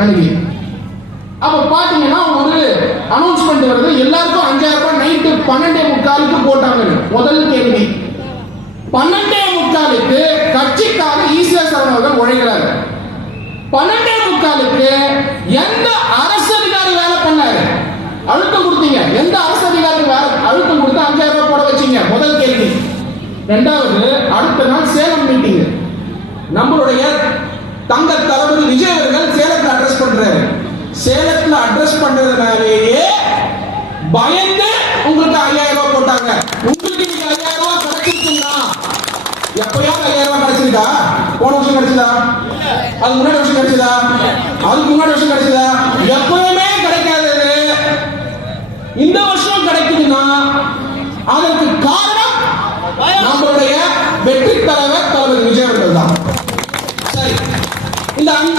அன்னைக்கு. அப்ப பாத்தீங்கன்னா ஒரு அனௌன்ஸ்மெண்ட் வருது, எல்லாருக்கும் 5000 ரூபாய் நைட்டு 12:45 போட்டாங்க. முதல் கேள்வி 12:45 கட்சிக்காக ஈசிஆர் சரவணன் அவர்கள் உழைக்கிறாரு. 12:45 எந்த அரசு அதிகாரி வேலை பண்ணாரு? அழுத்தம் கொடுத்தீங்க. எந்த அரசு அதிகாரி அழுத்தம் கொடுத்து 5000 ரூபாய் போட வச்சீங்க? முதல் கேள்வி. இரண்டாவது, அடுத்த நாள் சேலம் மீட்டிங். நம்மளுடைய தங்க தளபதி விஜய் அவர்கள் சேலத்தில் அட்ரஸ் பண்றாரு. சேலத்தில் அட்ரஸ் பண்றதுனாலேயே பயந்து உங்களுக்கு 5000 ரூபாய் போட்டாங்க. உங்களுக்கு 5000 ரூபாய் கிடைச்சிருக்குன்னா எப்பயாவது 5000 ரூபாய் கிடைச்சிருக்கா? போன வருஷம் கிடைச்சதா? அது முன்னாடி வருஷம் கிடைச்சதா? அதுக்கு முன்னாடி வருஷம் கிடைச்சதா? எப்பவுமே கிடைக்காதது இந்த வருஷம் கிடைக்குதுன்னா அதற்கு காரணம் நம்மளுடைய வெற்றி தலைவர் தளபதி விஜய் அவர்கள் தான். சரி, இந்த 5